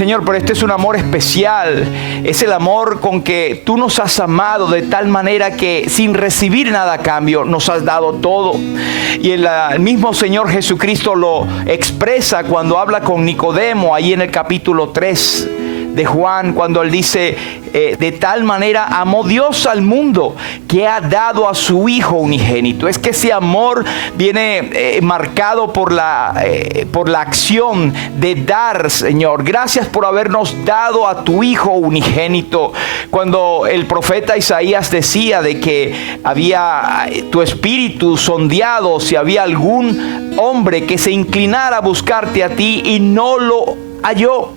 Señor, pero este es un amor especial. Es el amor con que tú nos has amado de tal manera que sin recibir nada a cambio nos has dado todo. Y el mismo Señor Jesucristo lo expresa cuando habla con Nicodemo ahí en el capítulo 3 de Juan, cuando él dice, de tal manera amó Dios al mundo que ha dado a su Hijo unigénito. Es que ese amor viene marcado por la acción de dar, Señor. Gracias por habernos dado a tu Hijo unigénito. Cuando el profeta Isaías decía de que había tu espíritu sondeado si había algún hombre que se inclinara a buscarte a ti y no lo halló.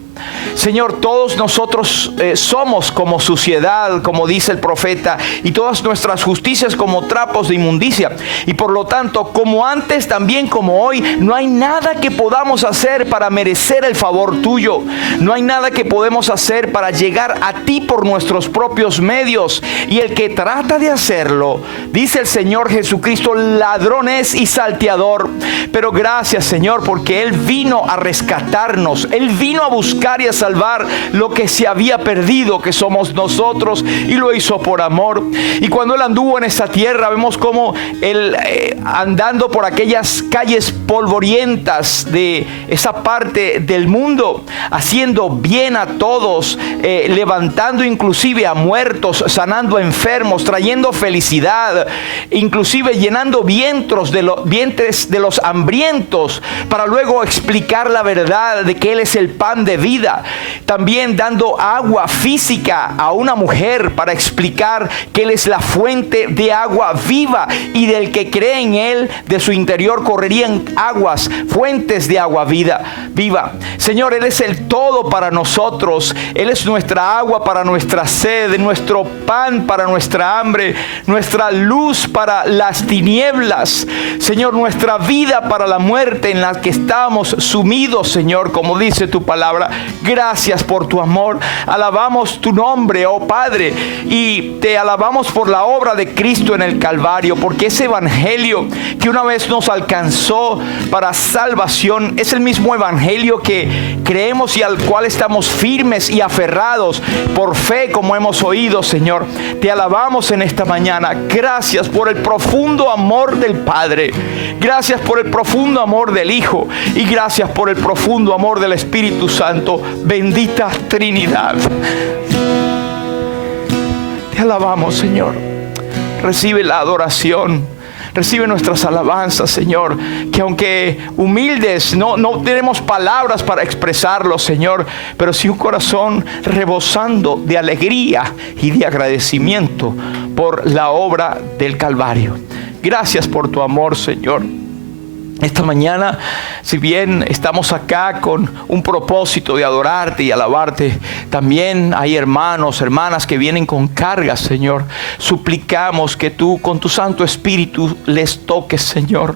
Señor, todos nosotros somos como suciedad, como dice el profeta, y todas nuestras justicias como trapos de inmundicia. Y por lo tanto, como antes, también como hoy, no hay nada que podamos hacer para merecer el favor tuyo. No hay nada que podemos hacer para llegar a ti por nuestros propios medios. Y el que trata de hacerlo, dice el Señor Jesucristo, ladrón es y salteador. Pero gracias, Señor, porque Él vino a rescatarnos. Él vino a buscar y a salvar lo que se había perdido, que somos nosotros, y lo hizo por amor. Y cuando Él anduvo en esta tierra, vemos como Él andando por aquellas calles polvorientas de esa parte del mundo, haciendo bien a todos, levantando inclusive a muertos, sanando a enfermos, trayendo felicidad, inclusive llenando vientres de los hambrientos, para luego explicar la verdad de que Él es el pan de vida. También dando agua física a una mujer para explicar que Él es la fuente de agua viva, y del que cree en Él, de su interior correrían aguas, fuentes de agua viva. Señor, Él es el todo para nosotros. Él es nuestra agua para nuestra sed, nuestro pan para nuestra hambre, nuestra luz para las tinieblas. Señor, nuestra vida para la muerte en la que estamos sumidos, Señor, como dice tu palabra. Gracias por tu amor. Alabamos tu nombre, oh Padre, y te alabamos por la obra de Cristo en el Calvario, porque ese evangelio que una vez nos alcanzó para salvación es el mismo evangelio que creemos y al cual estamos firmes y aferrados por fe, como hemos oído, Señor. Te alabamos en esta mañana. Gracias por el profundo amor del Padre. Gracias por el profundo amor del Hijo, y gracias por el profundo amor del Espíritu Santo. Bendita Trinidad. Te alabamos, Señor. Recibe la adoración. Recibe nuestras alabanzas, Señor, que aunque humildes, no tenemos palabras para expresarlo, Señor, pero sí un corazón rebosando de alegría y de agradecimiento por la obra del Calvario. Gracias por tu amor, Señor. Esta mañana, si bien estamos acá con un propósito de adorarte y alabarte, también hay hermanos, hermanas que vienen con cargas, Señor. Suplicamos que tú con tu Santo Espíritu les toques, Señor.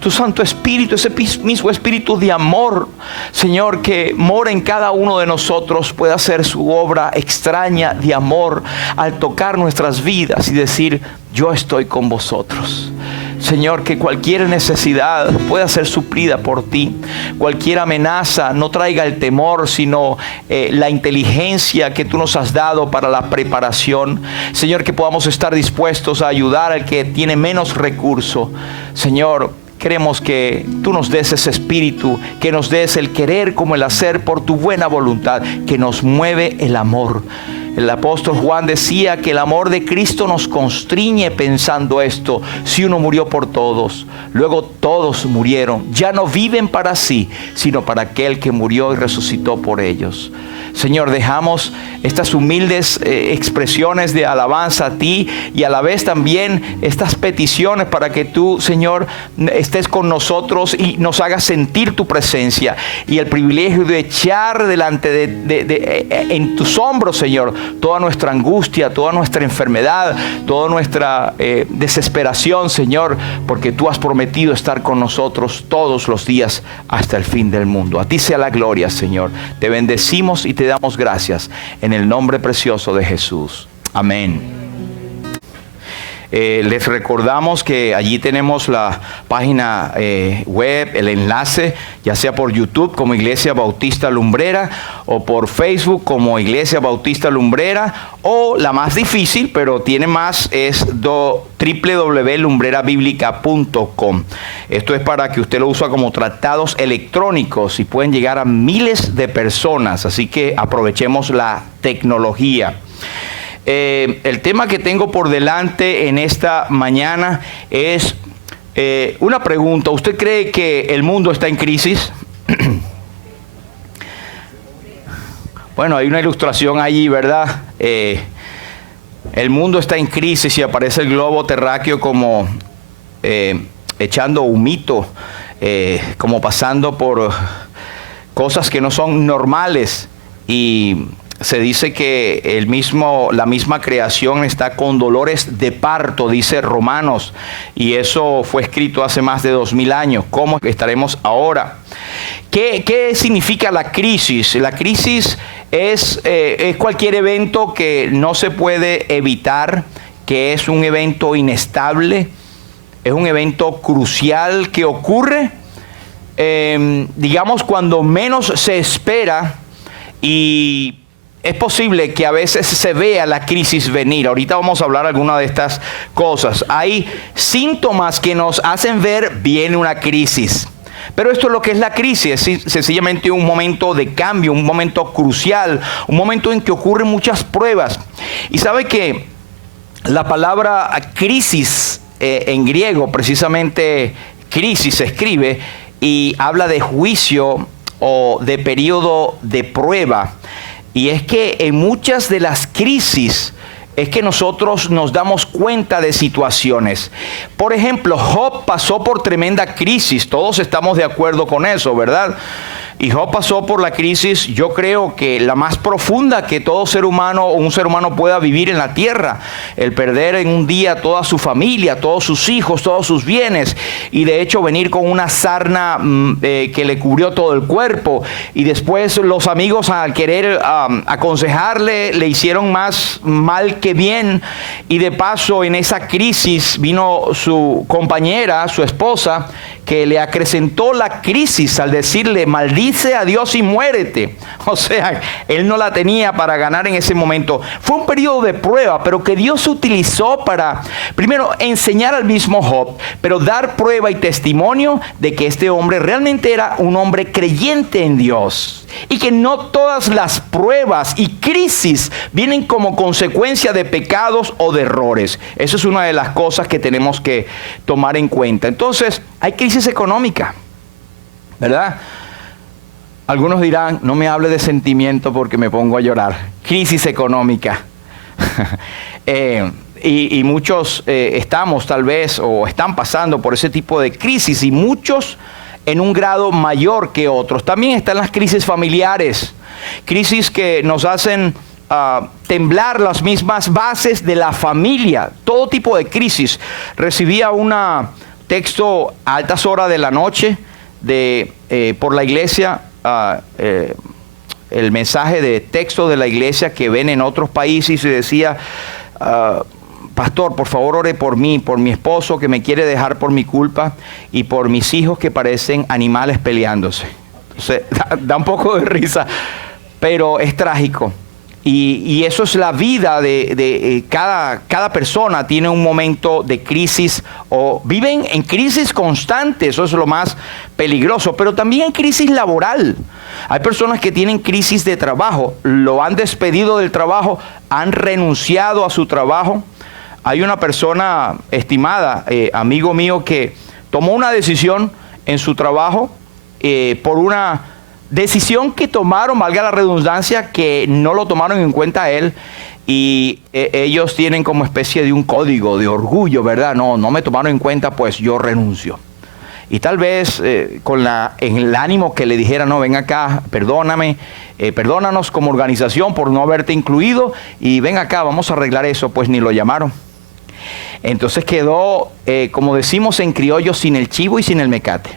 Tu Santo Espíritu, ese mismo Espíritu de amor, Señor, que mora en cada uno de nosotros, pueda hacer su obra extraña de amor al tocar nuestras vidas y decir: yo estoy con vosotros. Señor, que cualquier necesidad pueda ser suplida por ti. Cualquier amenaza no traiga el temor, sino la inteligencia que tú nos has dado para la preparación. Señor, que podamos estar dispuestos a ayudar al que tiene menos recurso. Señor, queremos que tú nos des ese espíritu, que nos des el querer como el hacer por tu buena voluntad, que nos mueve el amor. El apóstol Juan decía que el amor de Cristo nos constriñe pensando esto: si uno murió por todos, luego todos murieron. Ya no viven para sí, sino para aquel que murió y resucitó por ellos. Señor, dejamos estas humildes expresiones de alabanza a ti, y a la vez también estas peticiones para que tú, Señor, estés con nosotros y nos hagas sentir tu presencia y el privilegio de echar delante en tus hombros, Señor, toda nuestra angustia, toda nuestra enfermedad, toda nuestra desesperación, Señor, porque tú has prometido estar con nosotros todos los días hasta el fin del mundo. A ti sea la gloria, Señor. Te bendecimos y te damos gracias en el nombre precioso de Jesús. Amén. Les recordamos que allí tenemos la página web, el enlace, ya sea por YouTube como Iglesia Bautista Lumbrera o por Facebook como Iglesia Bautista Lumbrera, o la más difícil, pero tiene más, es www.lumbrerabiblica.com. Esto es para que usted lo use como tratados electrónicos y pueden llegar a miles de personas, así que aprovechemos la tecnología. El tema que tengo por delante en esta mañana es una pregunta. ¿Usted cree que el mundo está en crisis? Bueno, hay una ilustración allí, ¿verdad? El mundo está en crisis y aparece el globo terráqueo como echando humito, como pasando por cosas que no son normales, y se dice que la misma creación está con dolores de parto, dice Romanos, y eso fue escrito hace más de 2000 años. ¿Cómo estaremos ahora? ¿Qué significa la crisis? La crisis es cualquier evento que no se puede evitar, que es un evento inestable, es un evento crucial que ocurre, digamos, cuando menos se espera, y es posible que a veces se vea la crisis venir. Ahorita vamos a hablar de alguna de estas cosas. Hay síntomas que nos hacen ver viene una crisis. Pero esto es lo que es la crisis, es sencillamente un momento de cambio, un momento crucial, un momento en que ocurren muchas pruebas. Y sabe que la palabra crisis en griego, precisamente crisis se escribe y habla de juicio o de periodo de prueba. Y es que en muchas de las crisis es que nosotros nos damos cuenta de situaciones. Por ejemplo, Job pasó por tremenda crisis. Todos estamos de acuerdo con eso, ¿verdad? Y Job pasó por la crisis, yo creo que la más profunda que todo ser humano o un ser humano pueda vivir en la tierra. El perder en un día toda su familia, todos sus hijos, todos sus bienes. Y de hecho venir con una sarna que le cubrió todo el cuerpo. Y después los amigos, al querer aconsejarle, le hicieron más mal que bien. Y de paso en esa crisis vino su compañera, su esposa, que le acrecentó la crisis al decirle: maldice a Dios y muérete. O sea, él no la tenía para ganar en ese momento. Fue un periodo de prueba, pero que Dios utilizó para, primero, enseñar al mismo Job, pero dar prueba y testimonio de que este hombre realmente era un hombre creyente en Dios. Y que no todas las pruebas y crisis vienen como consecuencia de pecados o de errores. Eso es una de las cosas que tenemos que tomar en cuenta. Entonces, hay crisis económica, ¿verdad? Algunos dirán: no me hable de sentimiento porque me pongo a llorar. Crisis económica. Y muchos estamos tal vez o están pasando por ese tipo de crisis, y muchos en un grado mayor que otros. También están las crisis familiares, crisis que nos hacen temblar las mismas bases de la familia, todo tipo de crisis. Recibía un texto a altas horas de la noche por la iglesia, el mensaje de texto de la iglesia que ven en otros países, y decía: pastor, por favor ore por mí, por mi esposo que me quiere dejar por mi culpa, y por mis hijos que parecen animales peleándose. Entonces, da un poco de risa, pero es trágico. Y eso es la vida de cada persona. Tiene un momento de crisis, o viven en crisis constante. Eso es lo más peligroso. Pero también hay crisis laboral. Hay personas que tienen crisis de trabajo. Lo han despedido del trabajo, han renunciado a su trabajo. Hay una persona estimada, amigo mío, que tomó una decisión en su trabajo por una decisión que tomaron, valga la redundancia, que no lo tomaron en cuenta a él, y ellos tienen como especie de un código de orgullo, ¿verdad? No me tomaron en cuenta, pues yo renuncio. Y tal vez en el ánimo que le dijera: no, ven acá, perdóname, perdónanos como organización por no haberte incluido, y ven acá, vamos a arreglar eso. Pues ni lo llamaron. Entonces quedó, como decimos en criollo, sin el chivo y sin el mecate.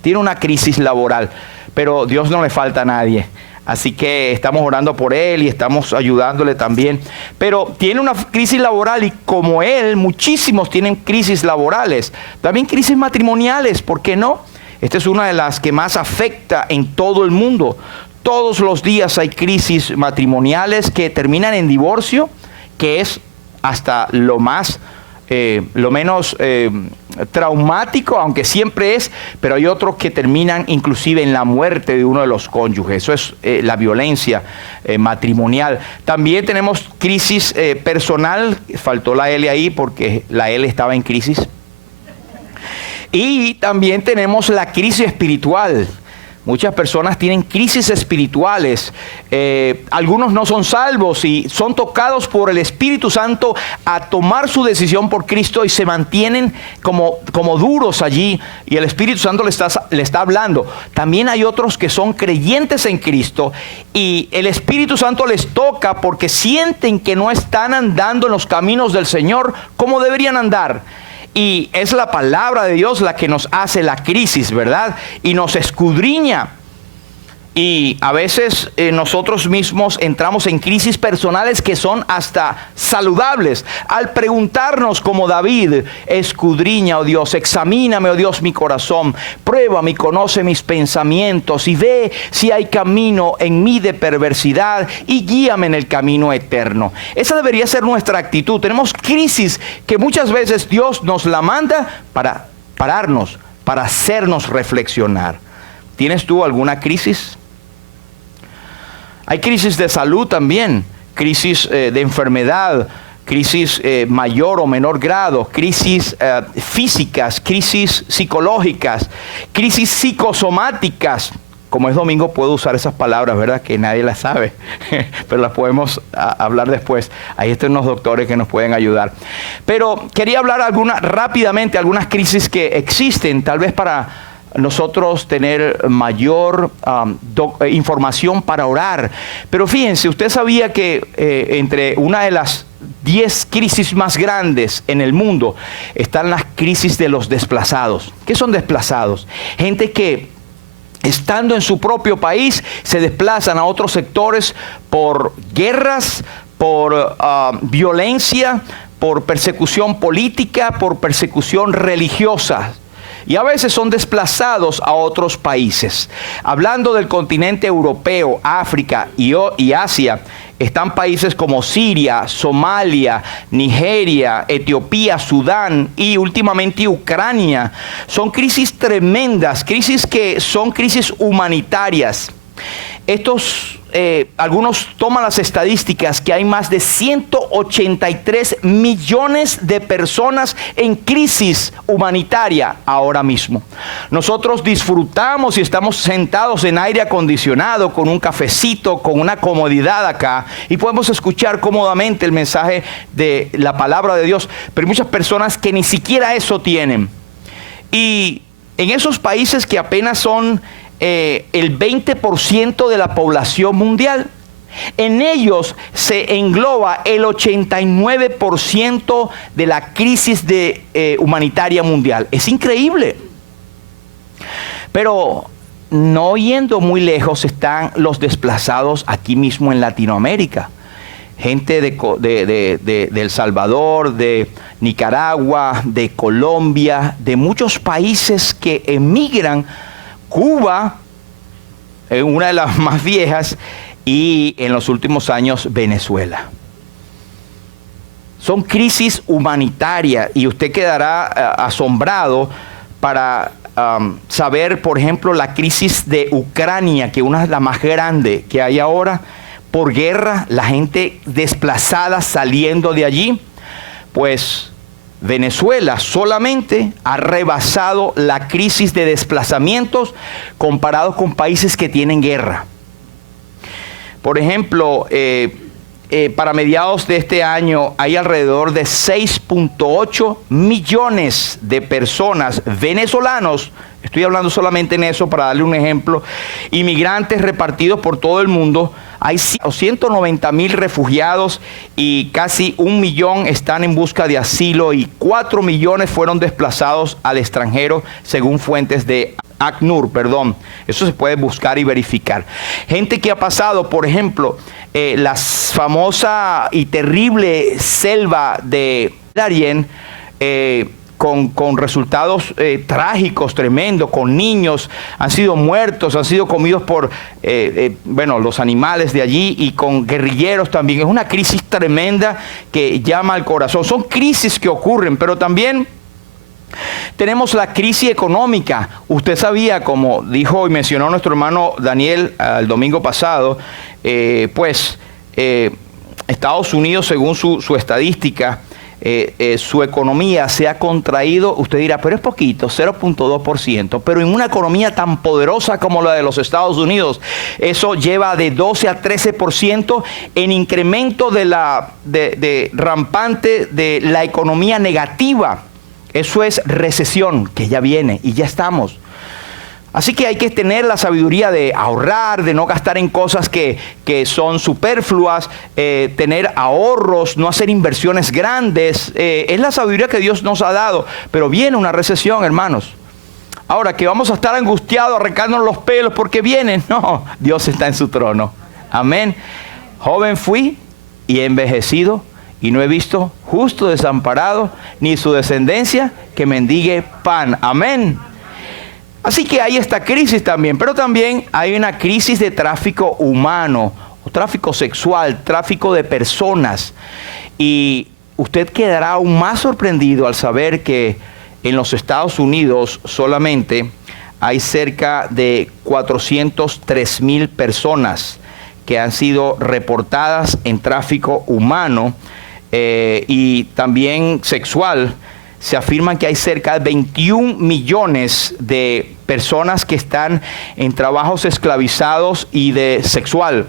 Tiene una crisis laboral. Pero Dios no le falta a nadie. Así que estamos orando por él y estamos ayudándole también. Pero tiene una crisis laboral y como él, muchísimos tienen crisis laborales. También crisis matrimoniales, ¿por qué no? Esta es una de las que más afecta en todo el mundo. Todos los días hay crisis matrimoniales que terminan en divorcio, que es hasta lo menos traumático, aunque siempre es, pero hay otros que terminan inclusive en la muerte de uno de los cónyuges. Eso es la violencia matrimonial. También tenemos crisis personal, faltó la L ahí porque la L estaba en crisis. Y también tenemos la crisis espiritual. Muchas personas tienen crisis espirituales. Algunos no son salvos y son tocados por el Espíritu Santo a tomar su decisión por Cristo y se mantienen como duros allí y el Espíritu Santo le está hablando. También hay otros que son creyentes en Cristo y el Espíritu Santo les toca porque sienten que no están andando en los caminos del Señor como deberían andar. Y es la palabra de Dios la que nos hace la crisis, ¿verdad? Y nos escudriña. Y a veces nosotros mismos entramos en crisis personales que son hasta saludables. Al preguntarnos como David, escudriña, oh Dios, examíname, oh Dios, mi corazón. Pruébame y conoce mis pensamientos y ve si hay camino en mí de perversidad y guíame en el camino eterno. Esa debería ser nuestra actitud. Tenemos crisis que muchas veces Dios nos la manda para pararnos, para hacernos reflexionar. ¿Tienes tú alguna crisis? Hay crisis de salud también, crisis de enfermedad, crisis mayor o menor grado, crisis físicas, crisis psicológicas, crisis psicosomáticas. Como es domingo puedo usar esas palabras, ¿verdad? Que nadie las sabe, pero las podemos hablar después. Ahí están unos doctores que nos pueden ayudar. Pero quería hablar rápidamente algunas crisis que existen, tal vez para nosotros tener mayor información para orar. Pero fíjense, usted sabía que entre una de las 10 crisis más grandes en el mundo están las crisis de los desplazados. ¿Qué son desplazados? Gente que estando en su propio país se desplazan a otros sectores por guerras, por violencia, por persecución política, por persecución religiosa. Y a veces son desplazados a otros países. Hablando del continente europeo, África y Asia, están países como Siria, Somalia, Nigeria, Etiopía, Sudán y últimamente Ucrania. Son crisis tremendas, crisis que son crisis humanitarias. Algunos toman las estadísticas que hay más de 183 millones de personas en crisis humanitaria ahora mismo. Nosotros disfrutamos y estamos sentados en aire acondicionado con un cafecito, con una comodidad acá y podemos escuchar cómodamente el mensaje de la palabra de Dios, pero hay muchas personas que ni siquiera eso tienen. Y en esos países que apenas son el 20% de la población mundial, en ellos se engloba el 89% de la crisis humanitaria mundial. Es increíble. Pero no yendo muy lejos están los desplazados aquí mismo en Latinoamérica. Gente de El Salvador, de Nicaragua, de Colombia, de muchos países que emigran. Cuba, una de las más viejas, y en los últimos años Venezuela. Son crisis humanitarias y usted quedará asombrado para saber, por ejemplo, la crisis de Ucrania, que es una de las más grandes que hay ahora, por guerra, la gente desplazada saliendo de allí. Pues Venezuela solamente ha rebasado la crisis de desplazamientos comparado con países que tienen guerra. Por ejemplo, para mediados de este año hay alrededor de 6.8 millones de personas venezolanos, estoy hablando solamente en eso para darle un ejemplo, inmigrantes repartidos por todo el mundo. Hay 190,000 refugiados y casi 1 millón están en busca de asilo y 4 millones fueron desplazados al extranjero según fuentes de ACNUR, perdón. Eso se puede buscar y verificar. Gente que ha pasado, por ejemplo, la famosa y terrible selva de Darién, con resultados trágicos, tremendos, con niños, han sido muertos, han sido comidos por los animales de allí y con guerrilleros también. Es una crisis tremenda que llama al corazón. Son crisis que ocurren, pero también tenemos la crisis económica. Usted sabía, como dijo y mencionó nuestro hermano Daniel el domingo pasado, Estados Unidos, según su estadística, su economía se ha contraído, usted dirá, pero es poquito, 0.2%, pero en una economía tan poderosa como la de los Estados Unidos, eso lleva de 12 a 13% en incremento de rampante de la economía negativa. Eso es recesión, que ya viene y ya estamos. Así que hay que tener la sabiduría de ahorrar, de no gastar en cosas que son superfluas, tener ahorros, no hacer inversiones grandes. Es la sabiduría que Dios nos ha dado. Pero viene una recesión, hermanos. Ahora, que vamos a estar angustiados, arrancándonos los pelos porque viene. No, Dios está en su trono. Amén. Joven fui y he envejecido y no he visto justo desamparado, ni su descendencia que mendigue pan. Amén. Así que hay esta crisis también, pero también hay una crisis de tráfico humano, tráfico sexual, tráfico de personas. Y usted quedará aún más sorprendido al saber que en los Estados Unidos solamente hay cerca de 403,000 personas que han sido reportadas en tráfico humano y también sexual. Se afirma que hay cerca de 21 millones de personas que están en trabajos esclavizados y de sexual.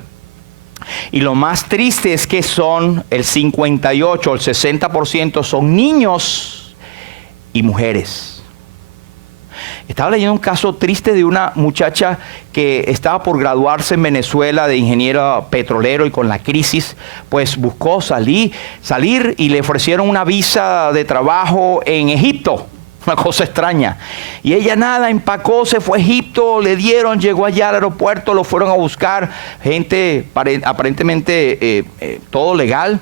Y lo más triste es que son el 58, el 60% son niños y mujeres. Estaba leyendo un caso triste de una muchacha que estaba por graduarse en Venezuela de ingeniero petrolero y con la crisis, pues buscó salir y le ofrecieron una visa de trabajo en Egipto. Una cosa extraña. Y ella nada, empacó, se fue a Egipto, le dieron, llegó allá al aeropuerto, lo fueron a buscar, gente aparentemente todo legal.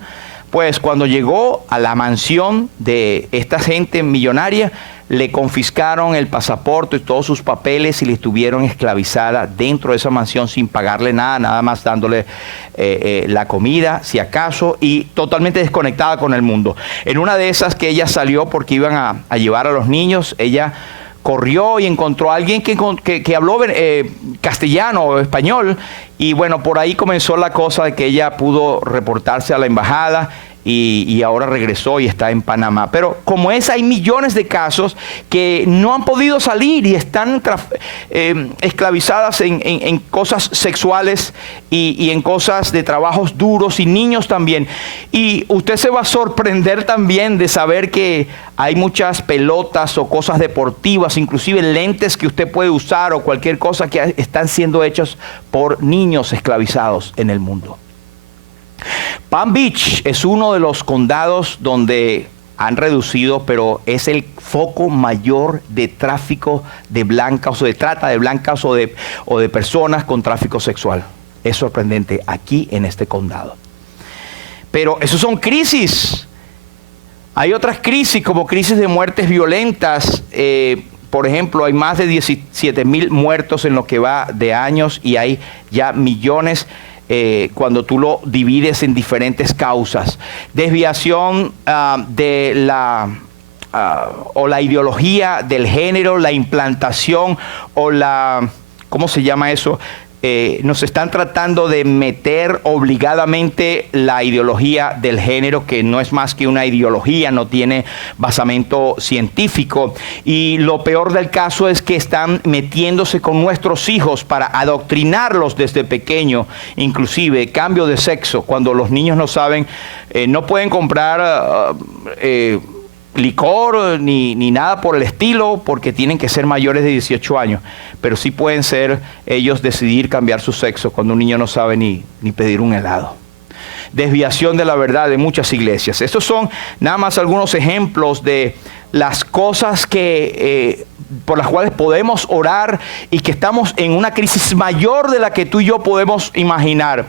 Pues cuando llegó a la mansión de esta gente millonaria, le confiscaron el pasaporte y todos sus papeles y le estuvieron esclavizada dentro de esa mansión sin pagarle nada más dándole la comida, si acaso, y totalmente desconectada con el mundo. En una de esas que ella salió porque iban a llevar a los niños, ella corrió y encontró a alguien que habló castellano o español, y bueno, por ahí comenzó la cosa de que ella pudo reportarse a la embajada y ahora regresó y está en Panamá. Pero como es, hay millones de casos que no han podido salir y están esclavizadas en cosas sexuales y en cosas de trabajos duros, y niños también. Y usted se va a sorprender también de saber que hay muchas pelotas o cosas deportivas, inclusive lentes que usted puede usar o cualquier cosa que están siendo hechas por niños esclavizados en el mundo. Palm Beach es uno de los condados donde han reducido, pero es el foco mayor de tráfico de blancas o de trata de blancas o de personas con tráfico sexual. Es sorprendente aquí en este condado. Pero eso son crisis. Hay otras crisis como crisis de muertes violentas. Por ejemplo, hay más de 17,000 muertos en lo que va de años y hay ya millones cuando tú lo divides en diferentes causas. Desviación de la ideología del género, la implantación o ¿cómo se llama eso? Nos están tratando de meter obligadamente la ideología del género, que no es más que una ideología, no tiene basamento científico. Y lo peor del caso es que están metiéndose con nuestros hijos para adoctrinarlos desde pequeño, inclusive cambio de sexo, cuando los niños no saben, no pueden comprar licor ni nada por el estilo, porque tienen que ser mayores de 18 años, pero sí pueden ser ellos decidir cambiar su sexo cuando un niño no sabe ni pedir un helado. Desviación de la verdad de muchas iglesias. Estos son nada más algunos ejemplos de las cosas que por las cuales podemos orar y que estamos en una crisis mayor de la que tú y yo podemos imaginar.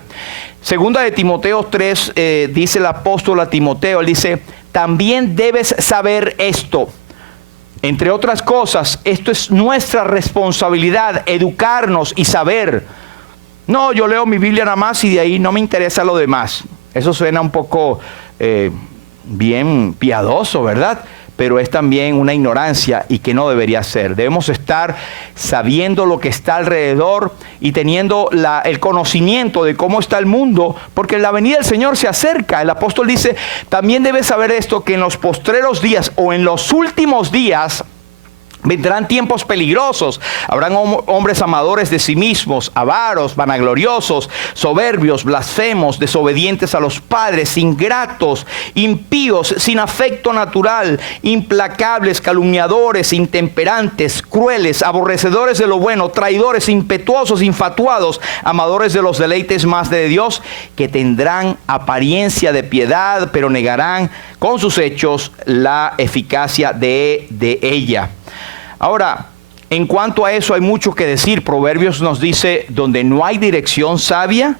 Segunda de Timoteo 3, dice el apóstol a Timoteo, él dice, también debes saber esto. Entre otras cosas, esto es nuestra responsabilidad, educarnos y saber. No, yo leo mi Biblia nada más y de ahí no me interesa lo demás. Eso suena un poco bien piadoso, ¿verdad? Pero es también una ignorancia y que no debería ser. Debemos estar sabiendo lo que está alrededor y teniendo el conocimiento de cómo está el mundo, porque la venida del Señor se acerca. El apóstol dice, también debes saber esto, que en los postreros días o en los últimos días vendrán tiempos peligrosos. Habrán hombres amadores de sí mismos, avaros, vanagloriosos, soberbios, blasfemos, desobedientes a los padres, ingratos, impíos, sin afecto natural, implacables, calumniadores, intemperantes, crueles, aborrecedores de lo bueno, traidores, impetuosos, infatuados, amadores de los deleites más de Dios, que tendrán apariencia de piedad, pero negarán con sus hechos la eficacia de ella. Ahora, en cuanto a eso hay mucho que decir. Proverbios nos dice, donde no hay dirección sabia,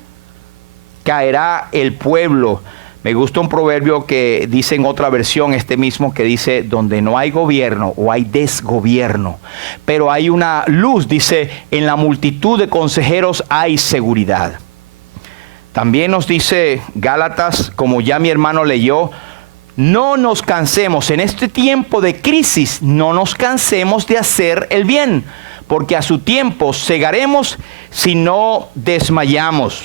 caerá el pueblo. Me gusta un proverbio que dice en otra versión, mismo, que dice, donde no hay gobierno o hay desgobierno, pero hay una luz, dice, en la multitud de consejeros hay seguridad. También nos dice Gálatas, como ya mi hermano leyó, no nos cansemos, en este tiempo de crisis, no nos cansemos de hacer el bien, porque a su tiempo segaremos si no desmayamos.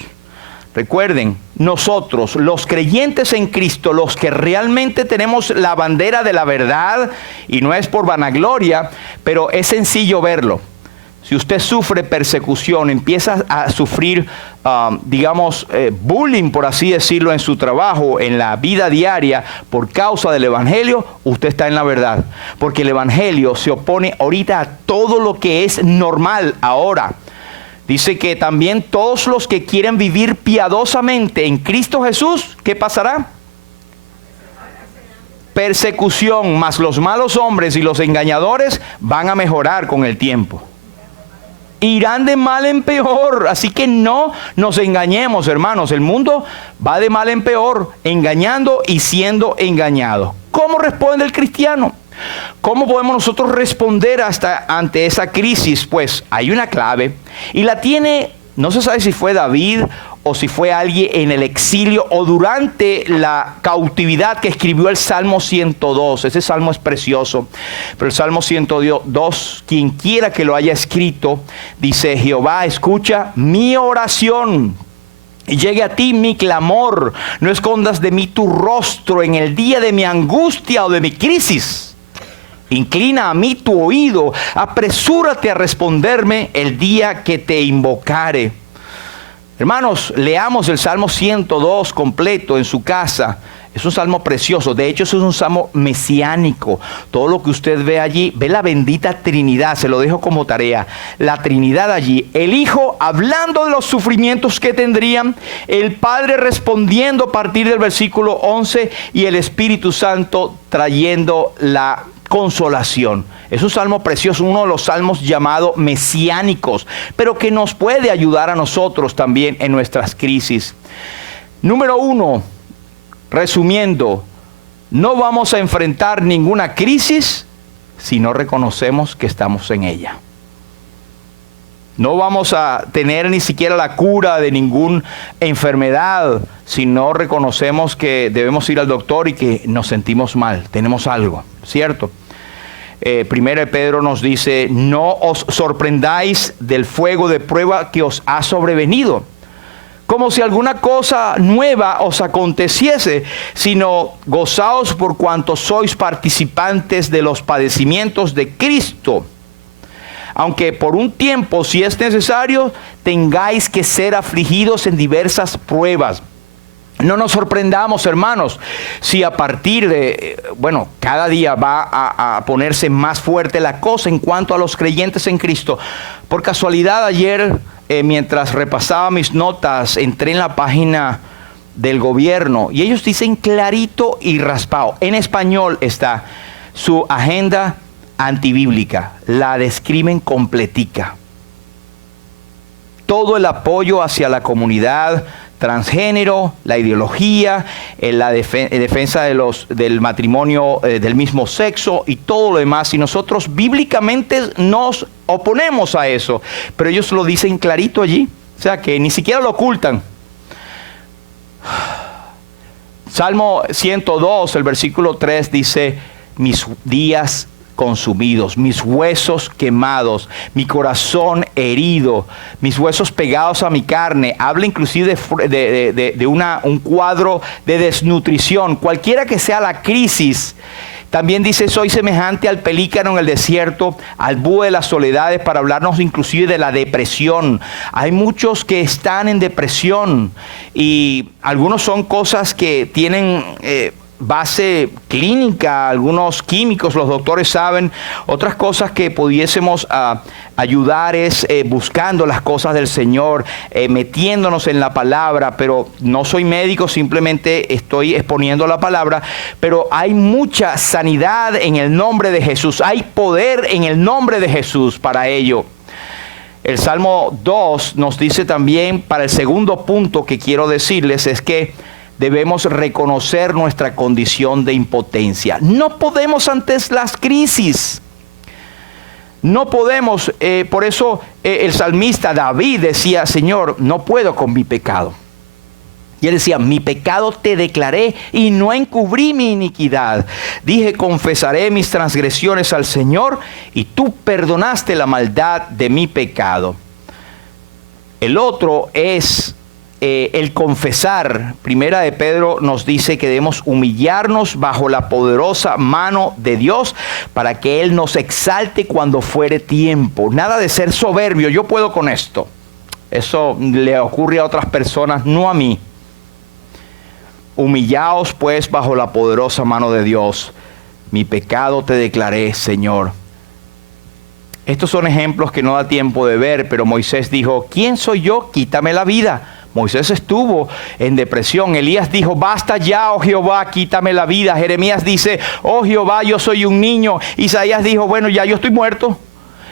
Recuerden, nosotros, los creyentes en Cristo, los que realmente tenemos la bandera de la verdad, y no es por vanagloria, pero es sencillo verlo. Si usted sufre persecución, empieza a sufrir, bullying, por así decirlo, en su trabajo, en la vida diaria, por causa del Evangelio, usted está en la verdad. Porque el Evangelio se opone ahorita a todo lo que es normal ahora. Dice que también todos los que quieren vivir piadosamente en Cristo Jesús, ¿qué pasará? Persecución, mas los malos hombres y los engañadores van a mejorar con el tiempo. Irán de mal en peor, así que no nos engañemos, hermanos. El mundo va de mal en peor, engañando y siendo engañado. ¿Cómo responde el cristiano? ¿Cómo podemos nosotros responder ante esa crisis? Pues hay una clave y la tiene, no se sabe si fue David o si fue alguien en el exilio o durante la cautividad que escribió el Salmo 102. Ese salmo es precioso. Pero el Salmo 102, quien quiera que lo haya escrito, dice, Jehová, escucha mi oración y llegue a ti mi clamor. No escondas de mí tu rostro en el día de mi angustia o de mi crisis. Inclina a mí tu oído, apresúrate a responderme el día que te invocare. Hermanos, leamos el Salmo 102 completo en su casa. Es un salmo precioso. De hecho, es un salmo mesiánico. Todo lo que usted ve allí, ve la bendita Trinidad. Se lo dejo como tarea. La Trinidad allí. El Hijo hablando de los sufrimientos que tendrían. El Padre respondiendo a partir del versículo 11. Y el Espíritu Santo trayendo la consolación. Es un salmo precioso, uno de los salmos llamados mesiánicos, pero que nos puede ayudar a nosotros también en nuestras crisis. Número 1, resumiendo, no vamos a enfrentar ninguna crisis si no reconocemos que estamos en ella. No vamos a tener ni siquiera la cura de ninguna enfermedad si no reconocemos que debemos ir al doctor y que nos sentimos mal, tenemos algo, ¿cierto? Primero de Pedro nos dice, no os sorprendáis del fuego de prueba que os ha sobrevenido, como si alguna cosa nueva os aconteciese, sino gozaos por cuanto sois participantes de los padecimientos de Cristo. Aunque por un tiempo, si es necesario, tengáis que ser afligidos en diversas pruebas. No nos sorprendamos, hermanos, si a partir de, cada día va a ponerse más fuerte la cosa en cuanto a los creyentes en Cristo. Por casualidad, ayer, mientras repasaba mis notas, entré en la página del gobierno y ellos dicen clarito y raspado. En español está su agenda antibíblica, la describen completica. Todo el apoyo hacia la comunidad transgénero, la ideología, la defensa del matrimonio del mismo sexo y todo lo demás. Y nosotros bíblicamente nos oponemos a eso, pero ellos lo dicen clarito allí, o sea que ni siquiera lo ocultan. Salmo 102, el versículo 3 dice: mis días consumidos, mis huesos quemados, mi corazón herido, mis huesos pegados a mi carne. Habla inclusive de un cuadro de desnutrición. Cualquiera que sea la crisis, también dice: soy semejante al pelícano en el desierto, al búho de las soledades, para hablarnos inclusive de la depresión. Hay muchos que están en depresión y algunos son cosas que tienen base clínica, algunos químicos, los doctores saben. Otras cosas que pudiésemos ayudar es buscando las cosas del Señor, metiéndonos en la palabra, pero no soy médico, simplemente estoy exponiendo la palabra. Pero hay mucha sanidad en el nombre de Jesús, hay poder en el nombre de Jesús para ello. El Salmo 2 nos dice también, para el segundo punto que quiero decirles, es que debemos reconocer nuestra condición de impotencia. No podemos ante las crisis. No podemos, por eso el salmista David decía: Señor, no puedo con mi pecado. Y él decía: mi pecado te declaré y no encubrí mi iniquidad. Dije: confesaré mis transgresiones al Señor, y tú perdonaste la maldad de mi pecado. El otro es el confesar. Primera de Pedro nos dice que debemos humillarnos bajo la poderosa mano de Dios para que Él nos exalte cuando fuere tiempo. Nada de ser soberbio: yo puedo con esto. Eso le ocurre a otras personas, no a mí. Humillaos pues bajo la poderosa mano de Dios. Mi pecado te declaré, Señor. Estos son ejemplos que no da tiempo de ver, pero Moisés dijo: ¿quién soy yo? Quítame la vida. Moisés estuvo en depresión. Elías dijo: basta ya, oh Jehová, quítame la vida. Jeremías dice: oh Jehová, yo soy un niño. Isaías dijo: bueno, ya yo estoy muerto.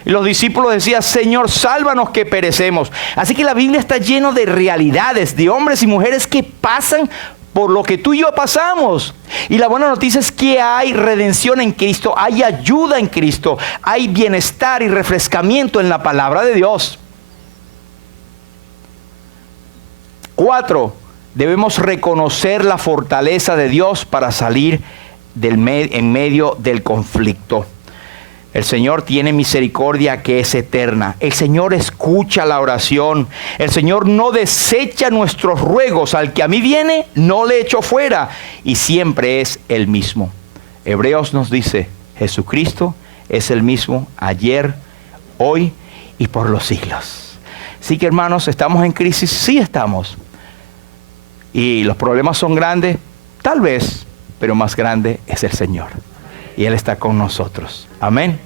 Y los discípulos decían: Señor, sálvanos que perecemos. Así que la Biblia está llena de realidades, de hombres y mujeres que pasan por lo que tú y yo pasamos. Y la buena noticia es que hay redención en Cristo, hay ayuda en Cristo, hay bienestar y refrescamiento en la palabra de Dios. 4. Debemos reconocer la fortaleza de Dios para salir en medio del conflicto. El Señor tiene misericordia que es eterna. El Señor escucha la oración. El Señor no desecha nuestros ruegos. Al que a mí viene, no le echo fuera. Y siempre es el mismo. Hebreos nos dice: Jesucristo es el mismo ayer, hoy y por los siglos. Así que, hermanos, ¿estamos en crisis? Sí estamos. Y los problemas son grandes, tal vez, pero más grande es el Señor. Y Él está con nosotros. Amén.